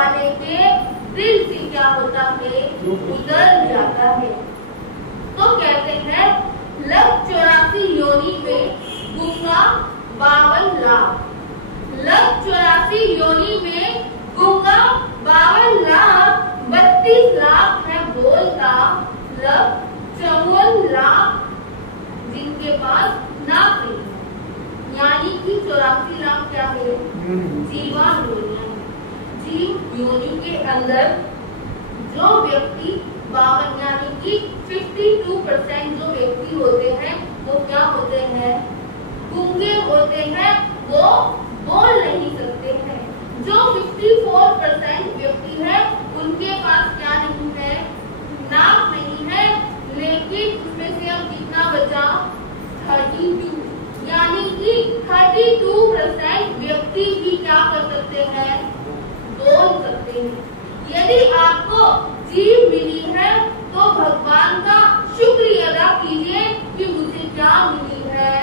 वाले के दिल से क्या होता है, उतर जाता है। तो कहते हैं लग 84 योनि में गूंगा 52 लाख। लग 84 योनि में गूंगा 52 लाख, 32 लाख है बोलता, लग 54 लाख जिनके पास नाक नहीं है। यानी कि 84 लाख क्या है, जीवान योनियां है। जीव योनि के अंदर जो व्यक्ति 52 यानी कि 52% जो व्यक्ति होते हैं वो क्या होते हैं, गूंगे होते हैं, वो बोल नहीं सकते हैं। जो 54% व्यक्ति है उनके पास क्या नहीं है, नाक नहीं है, लेकिन उसमें से अब कितना बचा, 32, यानी कि 32% व्यक्ति भी क्या कर सकते हैं, बोल सकते हैं। यदि आपको जीव मिली है तो भगवान का शुक्रिया अदा कीजिए कि मुझे क्या मिली है,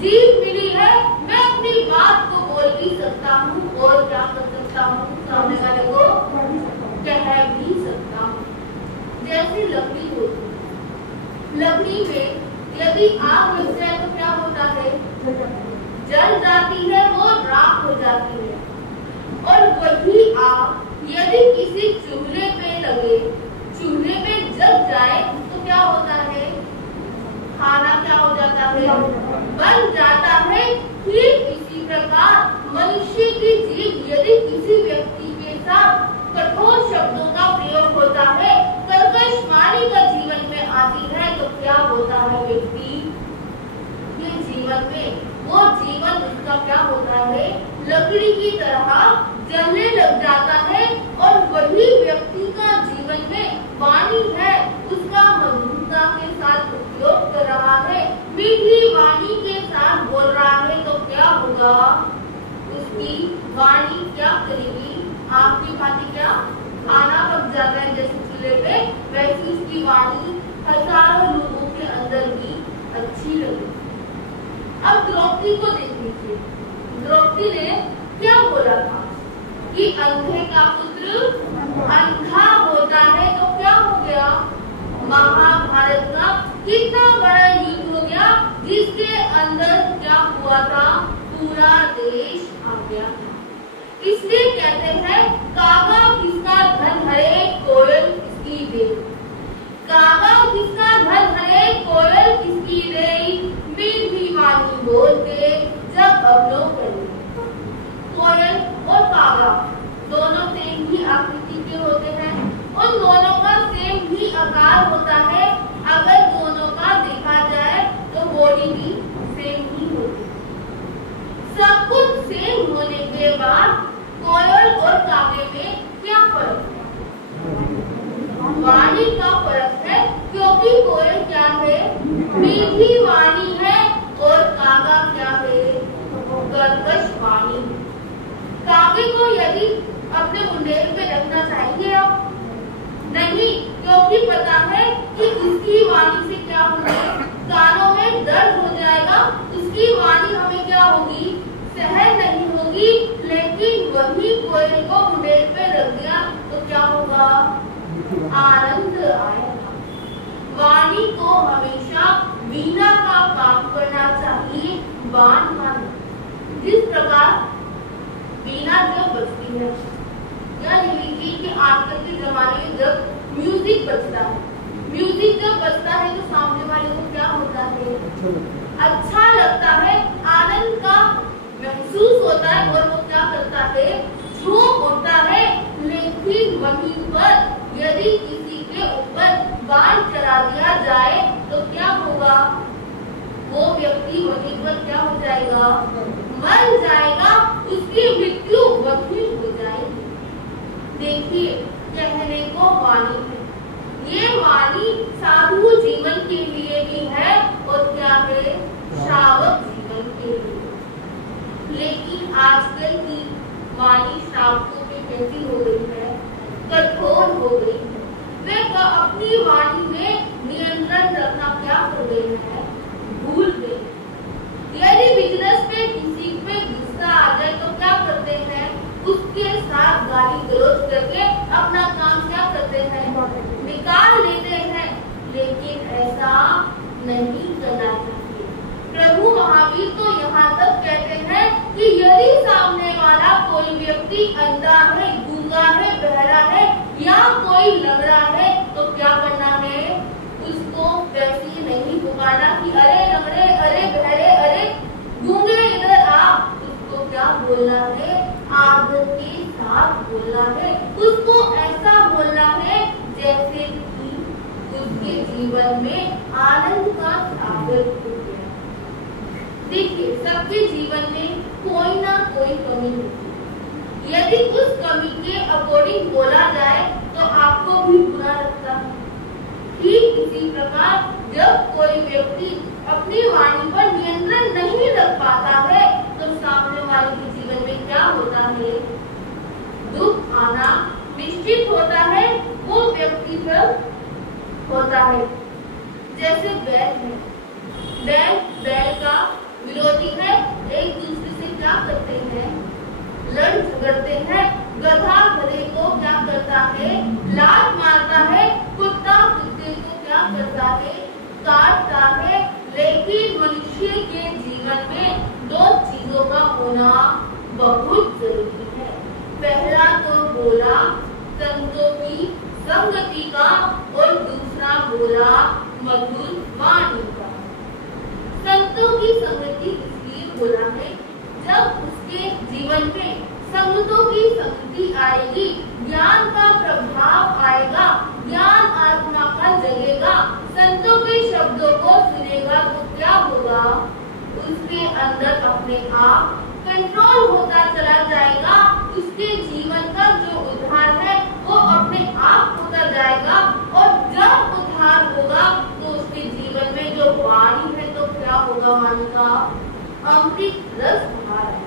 जीव मिली है, मैं अपनी बात को बोल भी सकता हूँ और क्या कर सकता हूँ, सामने वाले को कह भी सकता हूँ। जैसे लकड़ी होती है, लकड़ी में यदि आग लग जाए तो क्या होता है, जल जाती है, वो राख हो जाती है। और वही आग यदि किसी चूल्हे पे लगे, चूल्हे पे जल जाए तो क्या होता है, खाना क्या हो जाता है, बन जाता है। ठीक इसी प्रकार मनुष्य की जीव यदि किसी व्यक्ति के साथ कठोर शब्दों का प्रयोग होता है, कर्कश वाणी का जीवन में आती है, तो क्या होता है, व्यक्ति के जीवन में वो जीवन उसका क्या होता है, लकड़ी की तरह जलने लग जाता है। और वही व्यक्ति का जीवन में वाणी है, उसका मधुरता के साथ उपयोग कर रहा है, मीठी वाणी के साथ बोल रहा है, तो क्या होगा, उसकी वाणी क्या करेगी, आपकी भांति क्या खाना पक जाता है जैसे चूल्हे पे, वैसी उसकी वाणी हजारों लोगों के अंदर भी अच्छी लगी। अब द्रौपदी को देख लीजिए, द्रौपदी ने क्या बोला था कि अंधे का पुत्र अंधा होता है, तो क्या हो गया, महाभारत का कितना बड़ा युद्ध हो गया, जिसके अंदर क्या हुआ था, पूरा देश आ गया था। इसलिए कहते हैं कागा किसका धन हरे, कोयल किसकी दे, कागा किसका धन हरे, कोयल किसकी दे, मीठी वाणी बोलते जब अवलोकन। कोयल और कागा दोनों सेम ही आकृति के होते हैं, उन दोनों का सेम ही आकार होता है। अगर दोनों का देखा जाए तो बॉडी भी सेम ही होती है। सब कुछ सेम होने के बाद कोयल और कागे में क्या फर्क है, वाणी का फर्क है, क्योंकि कोयल क्या है, मीठी वाणी है, और कागा क्या है, कर्कश वाणी। कागे को यदि अपने मुंडेर पे रखना चाहेंगे आप, नहीं, क्योंकि पता है कि उसकी वाणी से क्या होगा, कानों में दर्द हो जाएगा, उसकी वाणी हमें क्या होगी, सहन नहीं होगी। लेकिन वही कोयल को मुंडेर पे रख दिया तो क्या होगा, आनंद आएगा। वाणी को हमेशा वीणा का काम करना चाहिए, बाण का नहीं। जिस प्रकार वीणा जब बजती है, या लीजिए कि आजकल के जमाने में जब म्यूजिक बजता है, म्यूजिक जब बजता है तो सामने वाले को क्या होता है, अच्छा लगता है, आनंद का महसूस होता है, और वो क्या करता है, झूम उठता है। लेकिन वहीं पर यदि किसी के ऊपर बाण चला दिया जाए तो क्या होगा, वो व्यक्ति वहीं पर क्या हो जाएगा, मर जाएगा, उसकी मृत्यु वहीं हो जाएगी। देखिए, कहने को वाणी है, ये वाणी साधु जीवन के लिए भी है और क्या है, श्रावक जीवन के लिए। लेकिन आजकल की वाणी श्रावकों पे कैसी हो गई है, कठोर हो गई है। वे अपनी वाणी में नियंत्रण रखना क्या कर गए हैं, भूल गए। यदि बिजनेस में किसी पे गुस्सा आ जाए तो क्या करते हैं, उसके साथ गाली गलौज करके अपना काम क्या करते हैं, निकाल लेते हैं। लेकिन ऐसा नहीं करना चाहिए। प्रभु महावीर तो यहाँ तक कहते हैं कि यदि सामने वाला कोई व्यक्ति अंधा है, गूंगा है, बहरा है या कोई लंगड़ा है तो क्या करना है, उसको वैसी नहीं पुकारना कि अरे लंगड़े, अरे बहरे, अरे गूंगे इधर आ। उसको क्या बोलना है, आदर के साथ बोलना है। उसको ऐसा बोलना है जैसे कि उसके जीवन में आनंद का सागर हो गया। देखिए, सबके जीवन में कोई ना कोई कमी होती है। यदि उस कमी के अकॉर्डिंग बोला जाए तो आपको भी बुरा लगता है। ठीक इसी प्रकार जब कोई व्यक्ति अपनी वाणी पर नियंत्रण नहीं रख पाता है तो सामने वाले के जीवन में क्या होता है, दुख आना निश्चित होता है। वो व्यक्ति पर होता है। जैसे बैल है, बैल का विरोधी है, एक दूसरे से क्या करते हैं, लड़ झगड़ते हैं। गधा गधे को क्या करता है, लात मारता है। कुत्ता कुत्ते को क्या करता है, काटता है। लेकिन मनुष्य के जीवन में दो चीजों का होना बहुत जरूरी है। पहला तो बोला संतों की संगति का और दूसरा बोला मधुर वाणी का। संतों की संगति इसलिए बोला है, जब उसके जीवन में संतों की संगति आएगी, ज्ञान का प्रभाव आएगा, ज्ञान आत्मा का जगेगा। संतों के शब्दों को सुनेगा तो क्या होगा, उसके अंदर अपने आप कंट्रोल होता चला जाएगा। उसके जीवन का जो उद्धार है वो अपने आप होता जाएगा। और जब उद्धार होगा तो उसके जीवन में जो वाणी है तो क्या होगा, वाणी का अमृत रस भरा है।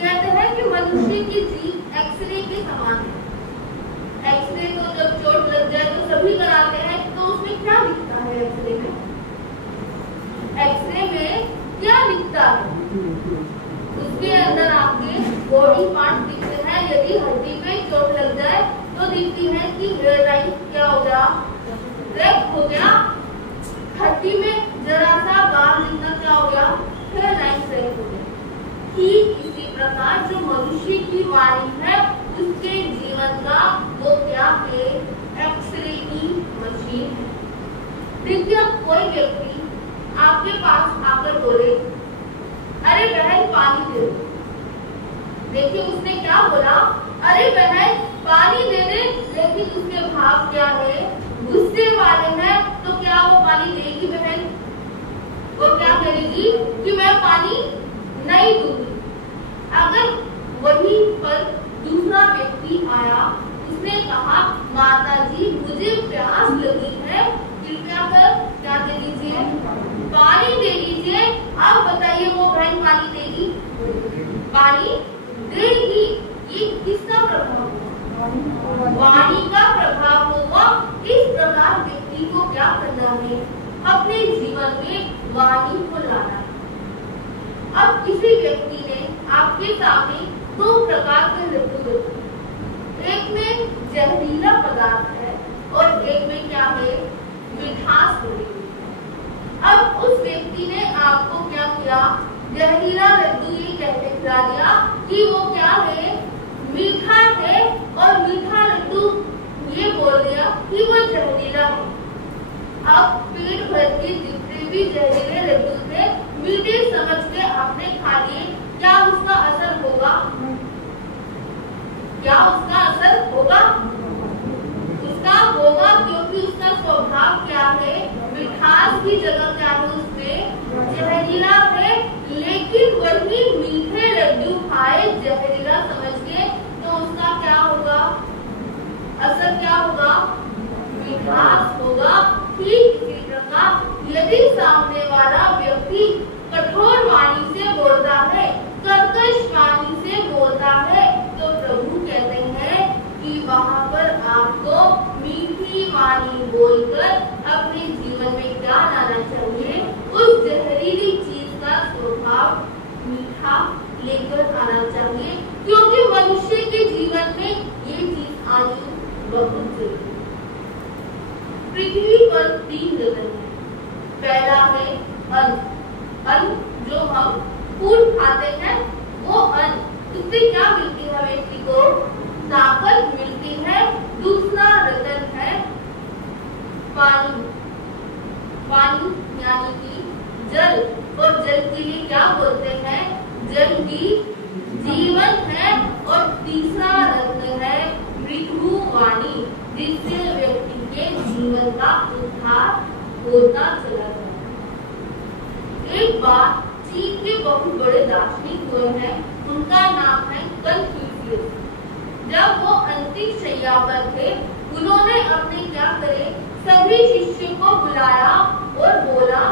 कहते हैं कि मनुष्य की जीभ एक्सरे के समान है। एक्सरे तो जब चोट लग जाए तो सभी कराते हैं, तो उसमें क्या दिखता है, एक्सरे में क्या दिखता है, उसके अंदर आपके बॉडी पार्ट दिखते हैं। यदि हड्डी पे चोट लग जाए तो दिखती है कि हेयर लाइन क्या हो गया, क्रैक हो गया। हड्डी में जरा सा बाल दिखना क्या हो गया, हेयर लाइन क्रैक हो गया। ठीक इसी प्रकार जो मनुष्य की वाणी है उसके जीवन का वो क्या है, एक्सरे की मशीन है। देखिए, कोई व्यक्ति आपके पास आकर बोले अरे बहन पानी दे दो। देखिए, उसने क्या बोला, अरे बहन पानी दे दे, लेकिन उसके भाव क्या है, गुस्से वाले हैं। तो क्या वो पानी देगी बहन, वो क्या करेगी कि मैं पानी नहीं दूंगी। अगर वहीं पर दूसरा व्यक्ति आया, उसने कहा माता जी मुझे प्यास लगी है, कृपया कर क्या दे दीजिए, पानी दे दीजिए। अब बताइए वो बहन पानी देगी, पानी देगी। ये किसका प्रभाव होगा, वाणी का प्रभाव होगा। इस प्रकार व्यक्ति को क्या करना है, अपने जीवन में वाणी को लाना है। अब किसी व्यक्ति ने आपके सामने दो प्रकार के लड्डू रखे, एक में जहरीला पदार्थ है और एक में क्या है, मिठास भरी हुई है। अब उस व्यक्ति ने आपको क्या किया, जहरीला लड्डू ये कहते खिला दिया कि वो क्या है, मीठा है, और मीठा लड्डू ये बोल दिया कि वो जहरीला है। अब पेट भर के जितने भी जहरीले लड्डू थे मीठे समझ के आपने खा लिए, क्या उसका असर होगा, क्या उसका असर होगा, उसका होगा, क्योंकि उसका स्वभाव क्या है, मिठास की जगह क्या है, उसमें जहरीला है। लेकिन वही मीठे लड्डू खाए जहरीला समझ के तो उसका क्या होगा, असर क्या होगा, मिठास होगा। ठीक इसी प्रकार यदि सामने वाला व्यक्ति कठोर वाणी से बोलता है, कर्कश वाणी से बोलता है, तो प्रभु कहते हैं कि वहाँ पर आपको मीठी वाणी बोलकर अपने जीवन में क्या लाना चाहिए, उस जहरीली चीज का स्वभाव मीठा लेकर आना चाहिए। क्योंकि बहुत जरूरी। पृथ्वी पर 3 रतन है। पहला है अन्न। अन्न जो हम फूड खाते हैं वो अन्न, उससे क्या मिलती है व्यक्ति को? ताकत मिलती है। दूसरा रतन है पानी। पानी यानी कि जल, और जल के लिए क्या बोलते हैं? जल ही जीवन है। और तीसरा रत्न है मृत्युवाणी, जिससे व्यक्ति के जीवन का उद्धार होता चला जाए। एक बार चीन के बहुत बड़े दार्शनिक हुए हैं, उनका नाम है कन्फ्यूशियस। जब वो अंतिम शैया पर थे, उन्होंने अपने क्या करे, सभी शिष्यों को बुलाया और बोला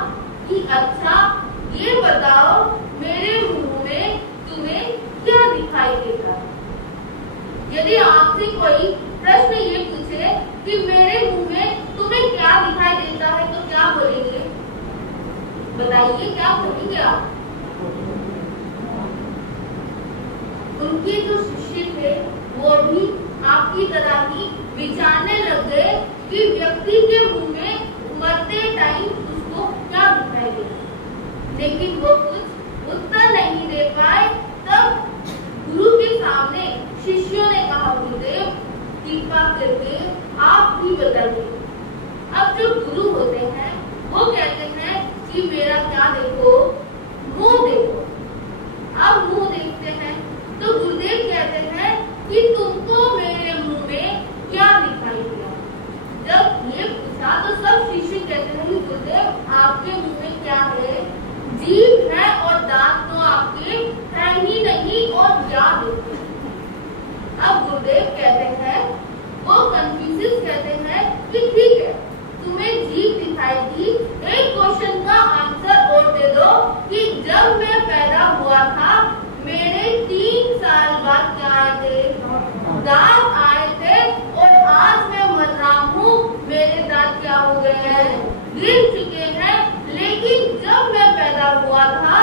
कि अच्छा ये बताओ, मेरे मुंह में तुम्हें क्या दिखाई देता है? यदि आपसे कोई प्रश्न ये पूछे कि मेरे मुंह में तुम्हें क्या दिखाई देता है, तो क्या बोलेंगे? बताइए, क्या बोलेंगे आप? उनके जो शिष्य थे वो भी आपकी तरह ही विचारने लग गए कि व्यक्ति के मुंह में मरते टाइम उसको क्या दिखाई देता, लेकिन वो कुछ उत्तर नहीं दे पाए। तब गुरु के सामने शिष्यों ने कहा, गुरुदेव कृपा करके आप भी बताइए। अब जो गुरु होते हैं वो कहते हैं कि मेरा क्या देखो, मुंह देखो। अब मुंह देखते हैं तो गुरुदेव कहते हैं कि तुमको मेरे मुंह में क्या दिखाई दिया? जब ये पूछा तो सब शिष्य कहते हैं कि गुरुदेव आपके मुंह में क्या है? जीभ है और दांत तो आपके है ही नहीं, और क्या देखते हैं? अब गुरुदेव कहते हैं, वो कन्फ्यूशियस कहते हैं कि ठीक है, तुम्हें जीभ दिखाई दी, एक क्वेश्चन का आंसर और दे दो कि जब मैं पैदा हुआ था मेरे 3 साल बाद क्या आए थे? दांत आए थे, और आज मैं मर रहा हूँ, मेरे दांत क्या हो गए हैं? गिर चुके हैं। लेकिन जब मैं पैदा हुआ था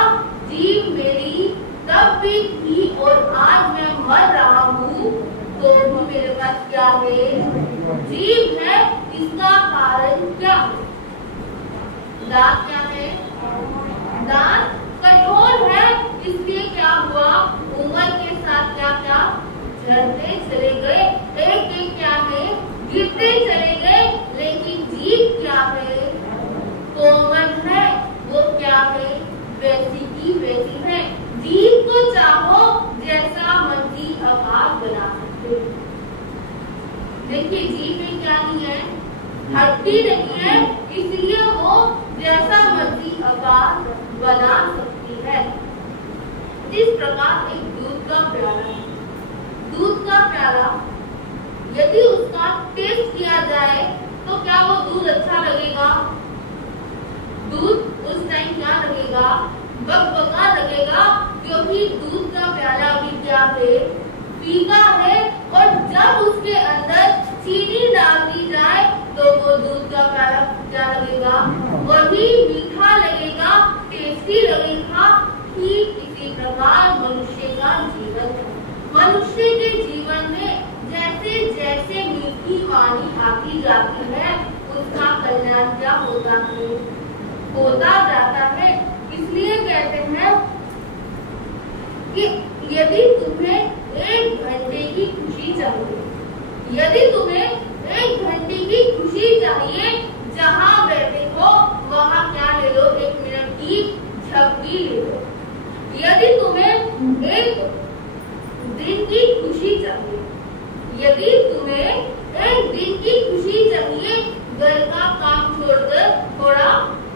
जीभ मेरी तब भी थी, और आज मैं मर रहा हूँ तो भी मेरे पास क्या है? जीभ है। इसका कारण क्या है? दांत क्या है? दांत कठोर है, इसलिए क्या हुआ? उम्र के साथ क्या क्या झड़ते चले गए, एक एक क्या है? गिरते चले गए। लेकिन जीभ क्या है? कोमल है, वो क्या है? वैसी की वैसी है। जीभ को चाहो जैसा मर्जी आकार बना सकते। देखिए जीभ में क्या नहीं है? हड्डी नहीं है, इसलिए वो जैसा मर्जी आकार बना सकती है। जिस प्रकार एक दूध का प्याला है, दूध का प्याला यदि उसका टेस्ट किया जाए तो क्या वो दूध अच्छा लगेगा? दूध उस टाइम क्या लगेगा? बकबका लगेगा, क्योंकि दूध का प्याला भी क्या है? फीका है। और जब उसके अंदर चीनी डाल दी जाए तो वो दूध का प्याला क्या लगेगा? वही मीठा लगेगा, टेस्टी लगेगा। ठीक इसी प्रकार मनुष्य का जीवन है। मनुष्य के जीवन में जैसे जैसे मीठी वाणी आती जाती है, उसका कल्याण क्या होता है? होता जाता है। इसलिए कहते हैं कि यदि तुम्हें 1 घंटे की खुशी चाहिए, यदि तुम्हें 1 घंटे की खुशी चाहिए, जहाँ बैठे हो वहाँ क्या ले लो? 1 मिनट की झपकी ले लो। यदि तुम्हें 1 दिन की खुशी चाहिए, यदि तुम्हें 1 दिन की खुशी चाहिए, घर का काम छोड़कर थोड़ा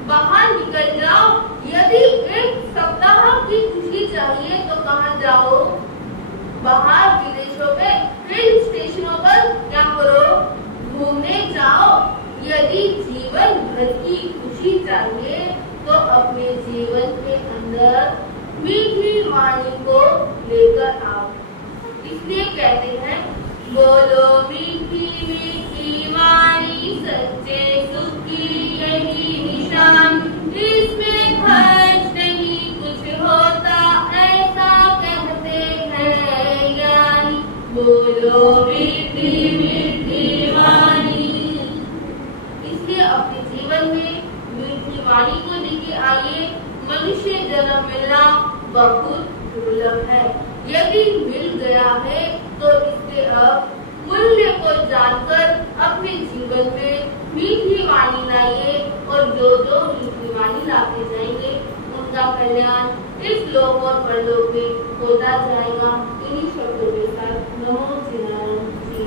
बाहर निकल जाओ। यदि 1 सप्ताह की खुशी चाहिए तो कहाँ जाओ? बाहर विदेशों में हिल स्टेशनों पर क्या करो? घूमने जाओ। यदि जीवन भर की खुशी चाहिए तो अपने जीवन के अंदर मीठी वाणी को लेकर आओ। इसलिए कहते हैं, बोलो मीठी मीठी वाणी सच्चे सुख की यही निशान, इसमें खर्च नहीं कुछ होता, ऐसा कहते हैं ज्ञानी। बोलो मीठी मीठी वाणी। इसलिए अपने जीवन में मीठी वाणी को लेके आइए। मनुष्य जन्म मिलना बहुत दुर्लभ है। यदि मिल गया है तो इसके अब मूल्य को जानकर अपने जीवन में मीठी वाणी लाइए और जो मीठी वाणी लाते जाएंगे उनका कल्याण इस लोक और परलोक में होता जाएगा। इन्हीं शब्दों के साथ नमो जिनारायण जी।